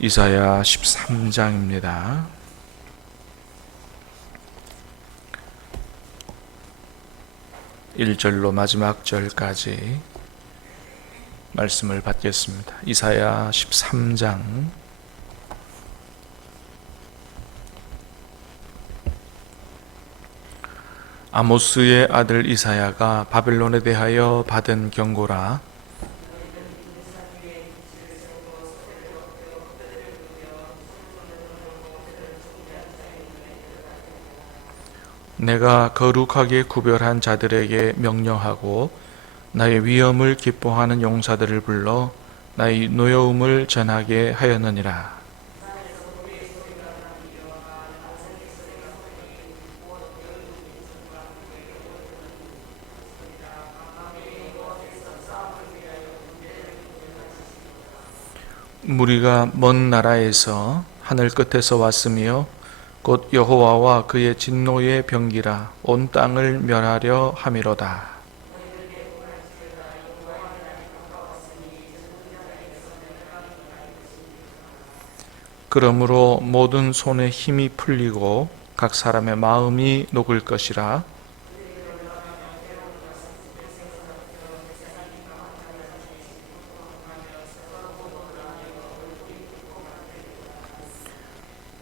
이사야 13장입니다. 1절로 마지막 절까지 말씀을 받겠습니다. 이사야 13장 아모스의 아들 이사야가 바벨론에 대하여 받은 경고라. 내가 거룩하게 구별한 자들에게 명령하고 나의 위엄을 기뻐하는 용사들을 불러 나의 노여움을 전하게 하였느니라. 무리가 먼 나라에서 하늘 끝에서 왔으며 곧 여호와와 그의 진노의 병기라 온 땅을 멸하려 함이로다. 그러므로 모든 손에 힘이 풀리고 각 사람의 마음이 녹을 것이라.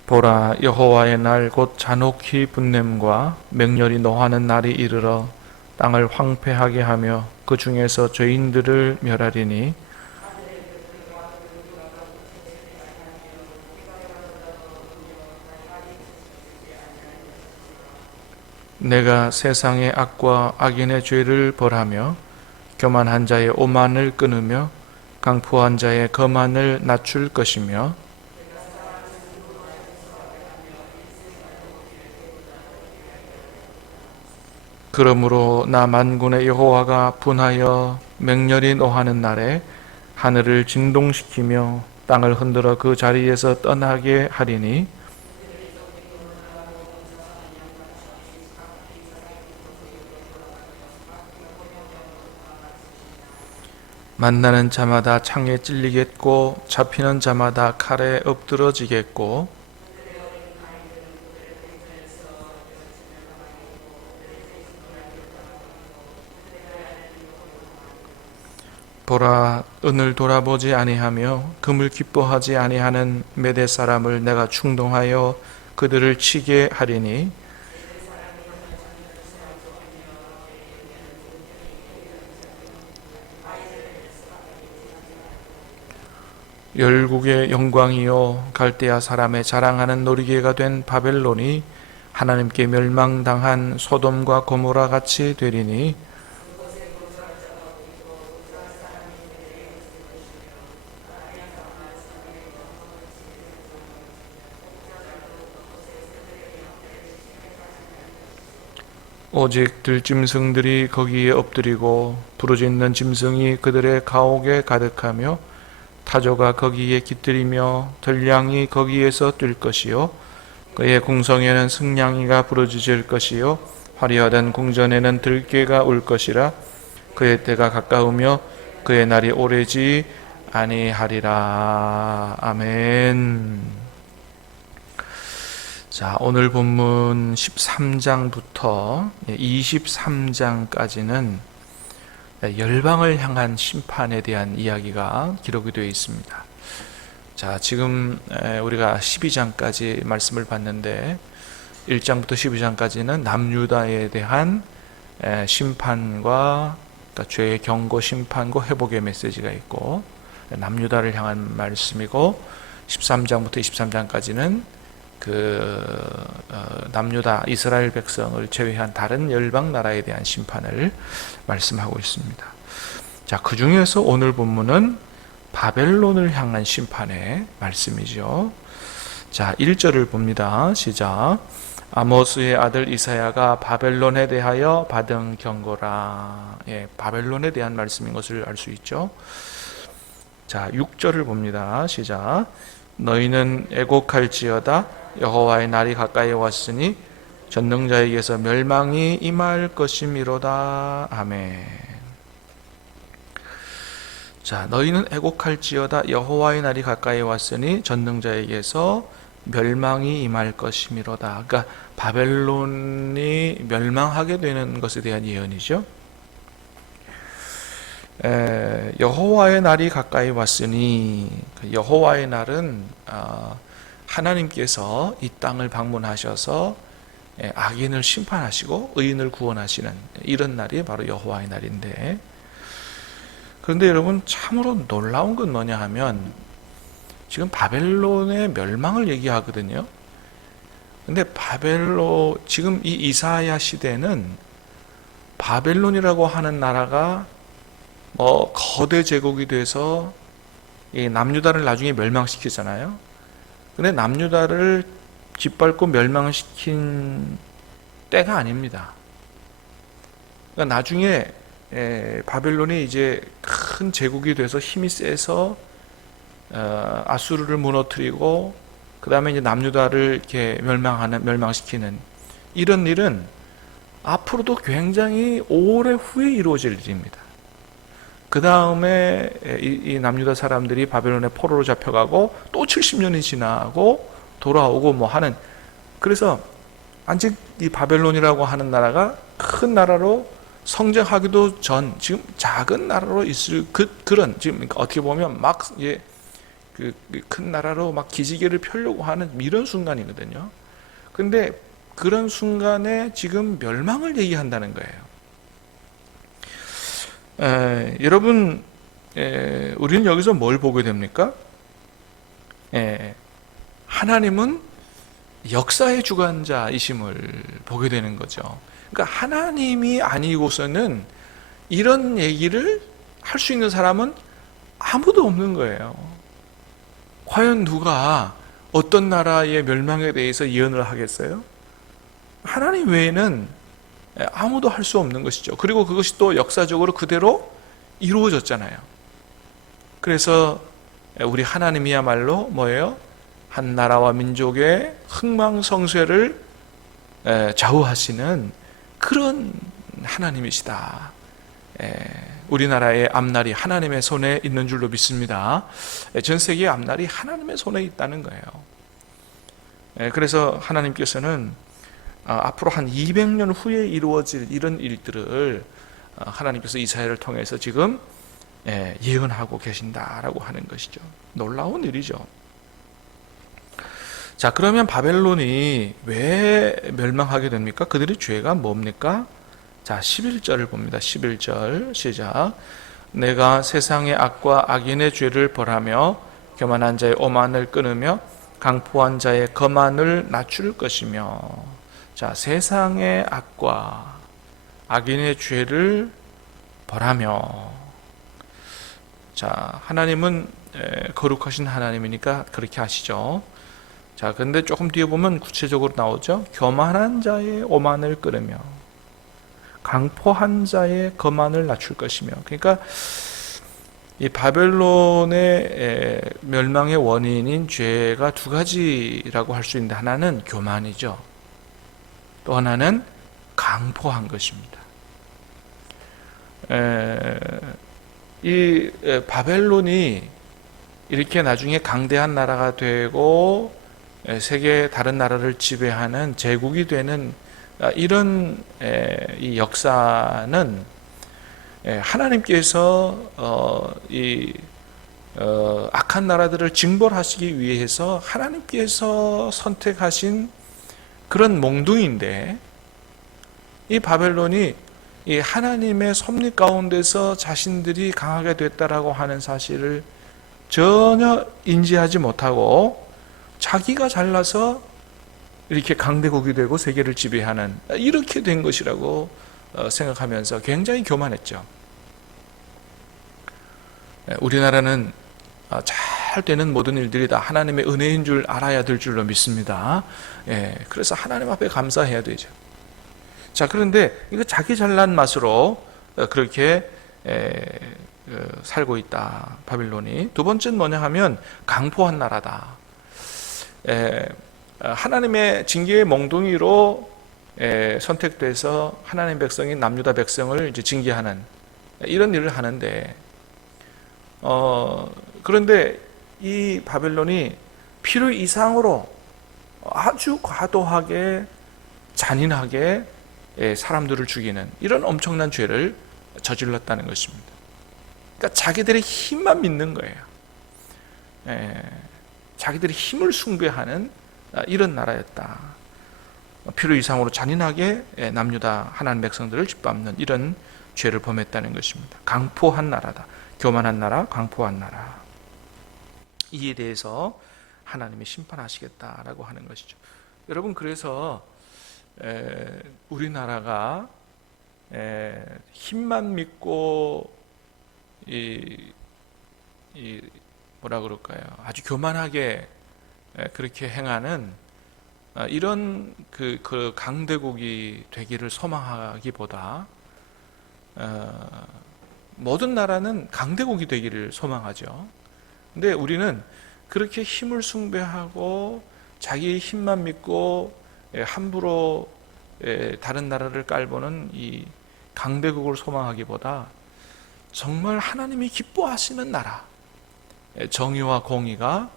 보라, 여호와의 날 곧 잔혹히 분냄과 맹렬히 노하는 날이 이르러 땅을 황폐하게 하며 그 중에서 죄인들을 멸하리니 내가 세상의 악과 악인의 죄를 벌하며 교만한 자의 오만을 끊으며 강포한 자의 거만을 낮출 것이며 그러므로 나 만군의 여호와가 분하여 맹렬히 노하는 날에 하늘을 진동시키며 땅을 흔들어 그 자리에서 떠나게 하리니 만나는 자마다 창에 찔리겠고 잡히는 자마다 칼에 엎드러지겠고 보라, 은을 돌아보지 아니하며 금을 기뻐하지 아니하는 메대 사람을 내가 충동하여 그들을 치게 하리니 열국의 영광이요 갈대아 사람의 자랑하는 놀이개가 된 바벨론이 하나님께 멸망당한 소돔과 고모라 같이 되리니 오직 들짐승들이 거기에 엎드리고 부르짖는 짐승이 그들의 가옥에 가득하며 타조가 거기에 깃들이며 들량이 거기에서 뛸 것이요 그의 궁성에는 승냥이가 부르짖을 것이요 화려하던 궁전에는 들깨가 울 것이라. 그의 때가 가까우며 그의 날이 오래지 아니하리라. 아멘. 자, 오늘 본문 13장부터 23장까지는 열방을 향한 심판에 대한 이야기가 기록이 되어 있습니다. 자, 지금 우리가 12장까지 말씀을 봤는데 1장부터 12장까지는 남유다에 대한 심판과 그러니까 죄의 경고, 심판과 회복의 메시지가 있고 남유다를 향한 말씀이고 13장부터 23장까지는 남유다 이스라엘 백성을 제외한 다른 열방 나라에 대한 심판을 말씀하고 있습니다. 자, 그 중에서 오늘 본문은 바벨론을 향한 심판의 말씀이죠. 자, 1절을 봅니다. 시작. 아모스의 아들 이사야가 바벨론에 대하여 받은 경고라. 예, 바벨론에 대한 말씀인 것을 알 수 있죠. 자, 6절을 봅니다. 시작. 너희는 애곡할지어다 여호와의 날이 가까이 왔으니 전능자에게서 멸망이 임할 것이미로다. 아멘. 자, 너희는 애곡할지어다. 여호와의 날이 가까이 왔으니 전능자에게서 멸망이 임할 것이미로다. 그러니까 바벨론이 멸망하게 되는 것에 대한 예언이죠. 여호와의 날이 가까이 왔으니, 여호와의 날은 하나님께서 이 땅을 방문하셔서 악인을 심판하시고 의인을 구원하시는 이런 날이 바로 여호와의 날인데, 그런데 여러분 참으로 놀라운 건 뭐냐 하면 지금 바벨론의 멸망을 얘기하거든요. 근데 지금 이 이사야 시대는 바벨론이라고 하는 나라가 거대 제국이 돼서 이 남유다를 나중에 멸망시키잖아요. 근데 남유다를 짓밟고 멸망시킨 때가 아닙니다. 그러니까 나중에 바벨론이 이제 큰 제국이 돼서 힘이 세서 아수르를 무너뜨리고 그 다음에 이제 남유다를 이렇게 멸망시키는 이런 일은 앞으로도 굉장히 오래 후에 이루어질 일입니다. 그 다음에 이 남유다 사람들이 바벨론의 포로로 잡혀가고 또 70년이 지나고 돌아오고 뭐 하는, 그래서 아직 이 바벨론이라고 하는 나라가 큰 나라로 성장하기도 전 지금 작은 나라로 있을 그런 지금 그러니까 어떻게 보면 막 큰 나라로 막 기지개를 펴려고 하는 이런 순간이거든요. 근데 그런 순간에 지금 멸망을 얘기한다는 거예요. 여러분, 우리는 여기서 뭘 보게 됩니까? 하나님은 역사의 주관자이심을 보게 되는 거죠. 그러니까 하나님이 아니고서는 이런 얘기를 할 수 있는 사람은 아무도 없는 거예요. 과연 누가 어떤 나라의 멸망에 대해서 예언을 하겠어요? 하나님 외에는 아무도 할 수 없는 것이죠. 그리고 그것이 또 역사적으로 그대로 이루어졌잖아요. 그래서 우리 하나님이야말로 뭐예요? 한 나라와 민족의 흥망성쇠를 좌우하시는 그런 하나님이시다. 우리나라의 앞날이 하나님의 손에 있는 줄로 믿습니다. 전 세계의 앞날이 하나님의 손에 있다는 거예요. 그래서 하나님께서는 앞으로 한 200년 후에 이루어질 이런 일들을 하나님께서 이사야를 통해서 지금 예언하고 계신다라고 하는 것이죠. 놀라운 일이죠. 자, 그러면 바벨론이 왜 멸망하게 됩니까? 그들의 죄가 뭡니까? 자, 11절을 봅니다. 11절 시작. 내가 세상의 악과 악인의 죄를 벌하며 교만한 자의 오만을 끊으며 강포한 자의 거만을 낮출 것이며. 자, 세상의 악과 악인의 죄를 벌하며. 자, 하나님은 거룩하신 하나님이니까 그렇게 하시죠. 자, 근데 조금 뒤에 보면 구체적으로 나오죠. 교만한 자의 오만을 끊으며 강포한 자의 거만을 낮출 것이며. 그러니까 이 바벨론의 멸망의 원인인 죄가 두 가지라고 할 수 있는데, 하나는 교만이죠. 또 하나는 강포한 것입니다. 이 바벨론이 이렇게 나중에 강대한 나라가 되고 세계 다른 나라를 지배하는 제국이 되는 이런 이 역사는 하나님께서 악한 나라들을 징벌하시기 위해서 하나님께서 선택하신 그런 몽둥이인데, 이 바벨론이 이 하나님의 섭리 가운데서 자신들이 강하게 됐다라고 하는 사실을 전혀 인지하지 못하고 자기가 잘나서 이렇게 강대국이 되고 세계를 지배하는 이렇게 된 것이라고 생각하면서 굉장히 교만했죠. 우리나라는 잘 되는 모든 일들이 다 하나님의 은혜인 줄 알아야 될 줄로 믿습니다. 그래서 하나님 앞에 감사해야 되죠. 자, 그런데 이거 자기 잘난 맛으로 그렇게 살고 있다, 바빌론이. 두 번째는 뭐냐 하면 강포한 나라다. 하나님의 징계의 몽둥이로 선택돼서 하나님 백성인 남유다 백성을 이제 징계하는 이런 일을 하는데, 그런데 이 바벨론이 필요 이상으로 아주 과도하게 잔인하게 사람들을 죽이는 이런 엄청난 죄를 저질렀다는 것입니다. 그러니까 자기들의 힘만 믿는 거예요. 자기들의 힘을 숭배하는 이런 나라였다. 필요 이상으로 잔인하게 남유다 하나님 백성들을 짓밟는 이런 죄를 범했다는 것입니다. 강포한 나라다. 교만한 나라, 강포한 나라. 이에 대해서 하나님이 심판하시겠다라고 하는 것이죠. 여러분, 그래서 우리나라가 힘만 믿고 뭐라 그럴까요? 아주 교만하게 그렇게 행하는 이런 그 강대국이 되기를 소망하기보다 모든 나라는 강대국이 되기를 소망하죠. 근데 우리는 그렇게 힘을 숭배하고 자기의 힘만 믿고 함부로 다른 나라를 깔보는 이 강대국을 소망하기보다 정말 하나님이 기뻐하시는 나라, 정의와 공의가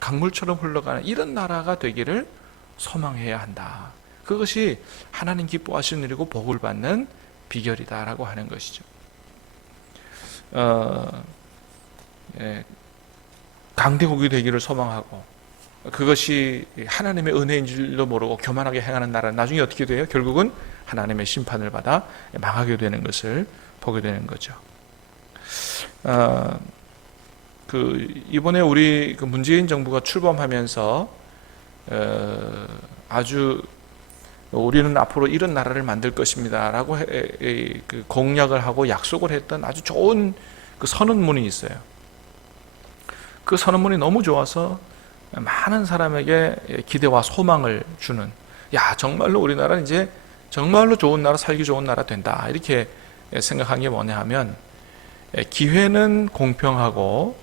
강물처럼 흘러가는 이런 나라가 되기를 소망해야 한다. 그것이 하나님 기뻐하시는 일이고 복을 받는 비결이다라고 하는 것이죠. 강대국이 되기를 소망하고 그것이 하나님의 은혜인 줄도 모르고 교만하게 행하는 나라는 나중에 어떻게 돼요? 결국은 하나님의 심판을 받아 망하게 되는 것을 보게 되는 거죠. 이번에 우리 문재인 정부가 출범하면서 아주 우리는 앞으로 이런 나라를 만들 것입니다라고 공약을 하고 약속을 했던 아주 좋은 그 선언문이 있어요. 그 선언문이 너무 좋아서 많은 사람에게 기대와 소망을 주는, 야, 정말로 우리나라는 이제 정말로 좋은 나라, 살기 좋은 나라 된다, 이렇게 생각한 게 뭐냐 하면, 기회는 공평하고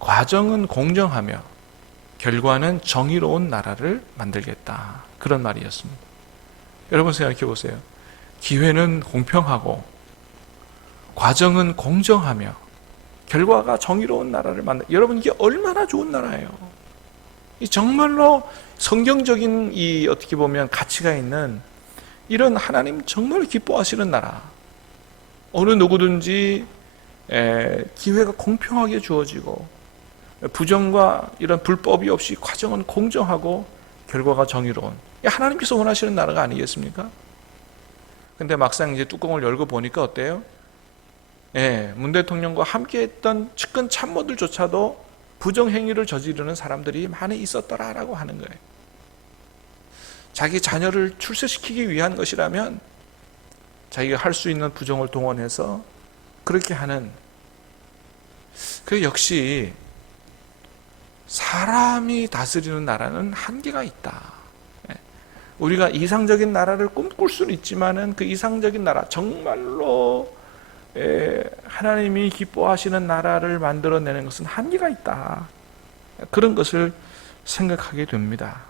과정은 공정하며 결과는 정의로운 나라를 만들겠다, 그런 말이었습니다. 여러분 생각해 보세요. 기회는 공평하고 과정은 공정하며 결과가 정의로운 나라를 만들, 여러분 이게 얼마나 좋은 나라예요. 이 정말로 성경적인 이 어떻게 보면 가치가 있는 이런 하나님 정말 기뻐하시는 나라. 어느 누구든지 기회가 공평하게 주어지고 부정과 이런 불법이 없이 과정은 공정하고 결과가 정의로운, 하나님께서 원하시는 나라가 아니겠습니까? 근데 막상 이제 뚜껑을 열고 보니까 어때요? 문 대통령과 함께했던 측근 참모들조차도 부정행위를 저지르는 사람들이 많이 있었더라라고 하는 거예요. 자기 자녀를 출세시키기 위한 것이라면 자기가 할 수 있는 부정을 동원해서 그렇게 하는, 그 역시 사람이 다스리는 나라는 한계가 있다. 우리가 이상적인 나라를 꿈꿀 수는 있지만은 그 이상적인 나라, 정말로 하나님이 기뻐하시는 나라를 만들어내는 것은 한계가 있다. 그런 것을 생각하게 됩니다.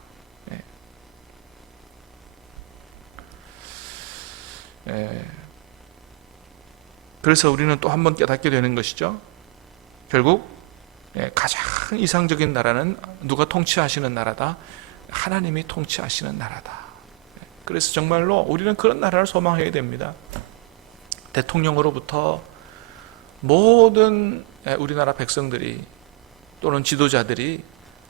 그래서 우리는 또 한 번 깨닫게 되는 것이죠. 결국 가장 이상적인 나라는 누가 통치하시는 나라다? 하나님이 통치하시는 나라다. 그래서 정말로 우리는 그런 나라를 소망해야 됩니다. 대통령으로부터 모든 우리나라 백성들이 또는 지도자들이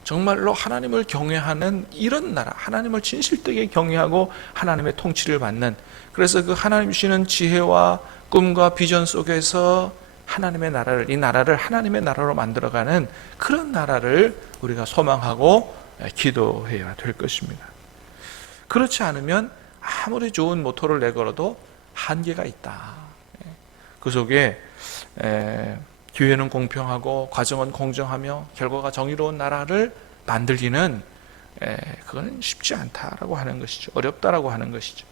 정말로 하나님을 경외하는 이런 나라, 하나님을 진실되게 경외하고 하나님의 통치를 받는, 그래서 그 하나님 주시는 지혜와 꿈과 비전 속에서 하나님의 나라를, 이 나라를 하나님의 나라로 만들어가는 그런 나라를 우리가 소망하고 기도해야 될 것입니다. 그렇지 않으면 아무리 좋은 모토를 내걸어도 한계가 있다. 그 속에 기회는 공평하고 과정은 공정하며 결과가 정의로운 나라를 만들기는 그건 쉽지 않다라고 하는 것이죠. 어렵다라고 하는 것이죠.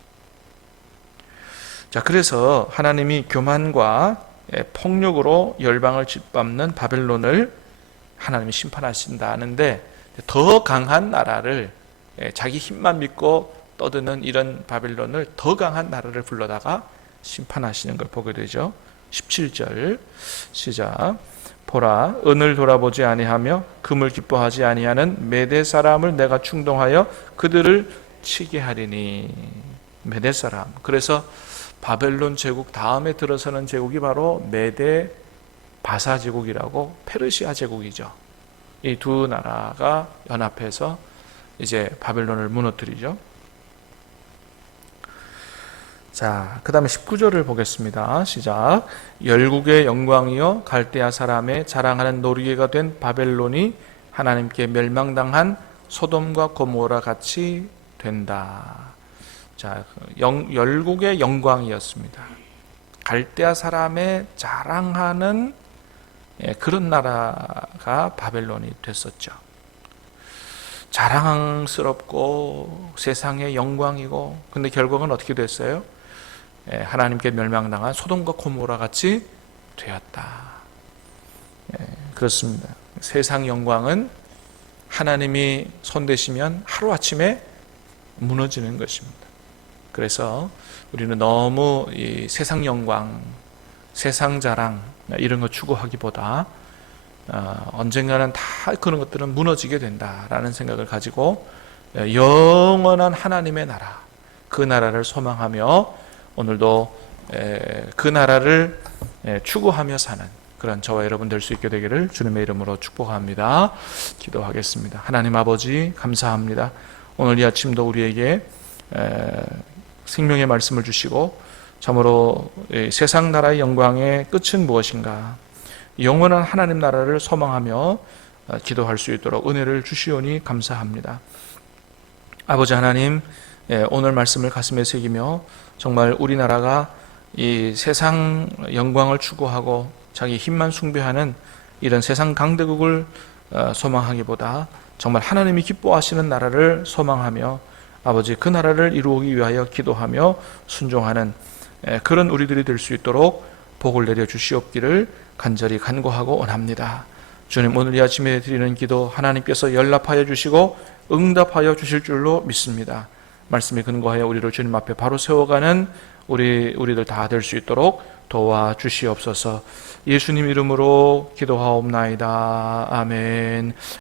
자, 그래서 하나님이 교만과 폭력으로 열방을 짓밟는 바벨론을 하나님이 심판하신다 하는데, 더 강한 나라를, 자기 힘만 믿고 떠드는 이런 바벨론을 더 강한 나라를 불러다가 심판하시는 걸 보게 되죠. 17절 시작. 보라, 은을 돌아보지 아니하며 금을 기뻐하지 아니하는 메대 사람을 내가 충동하여 그들을 치게 하리니. 메대 사람. 그래서 바벨론 제국 다음에 들어서는 제국이 바로 메대 바사 제국이라고, 페르시아 제국이죠. 이 두 나라가 연합해서 이제 바벨론을 무너뜨리죠. 자, 그 다음에 19절을 보겠습니다. 시작. 열국의 영광이여 갈대아 사람의 자랑하는 놀이개가 된 바벨론이 하나님께 멸망당한 소돔과 고모라 같이 된다. 자, 열국의 영광이었습니다. 갈대아 사람의 자랑하는 그런 나라가 바벨론이 됐었죠. 자랑스럽고 세상의 영광이고, 근데 결국은 어떻게 됐어요? 하나님께 멸망당한 소돔과 고모라 같이 되었다. 그렇습니다. 세상 영광은 하나님이 손대시면 하루아침에 무너지는 것입니다. 그래서 우리는 너무 이 세상 영광, 세상 자랑 이런 거 추구하기보다 언젠가는 다 그런 것들은 무너지게 된다라는 생각을 가지고 영원한 하나님의 나라, 그 나라를 소망하며 오늘도 그 나라를 추구하며 사는 그런 저와 여러분 될 수 있게 되기를 주님의 이름으로 축복합니다. 기도하겠습니다. 하나님 아버지 감사합니다. 오늘 이 아침도 우리에게 생명의 말씀을 주시고 참으로 세상 나라의 영광의 끝은 무엇인가, 영원한 하나님 나라를 소망하며 기도할 수 있도록 은혜를 주시오니 감사합니다. 아버지 하나님, 오늘 말씀을 가슴에 새기며 정말 우리나라가 이 세상 영광을 추구하고 자기 힘만 숭배하는 이런 세상 강대국을 소망하기보다 정말 하나님이 기뻐하시는 나라를 소망하며 아버지 그 나라를 이루기 위하여 기도하며 순종하는 그런 우리들이 될 수 있도록 복을 내려 주시옵기를 간절히 간구하고 원합니다. 주님, 오늘 이 아침에 드리는 기도 하나님께서 연락하여 주시고 응답하여 주실 줄로 믿습니다. 말씀에 근거하여 우리를 주님 앞에 바로 세워가는 우리들 다 될 수 있도록 도와주시옵소서. 예수님 이름으로 기도하옵나이다. 아멘.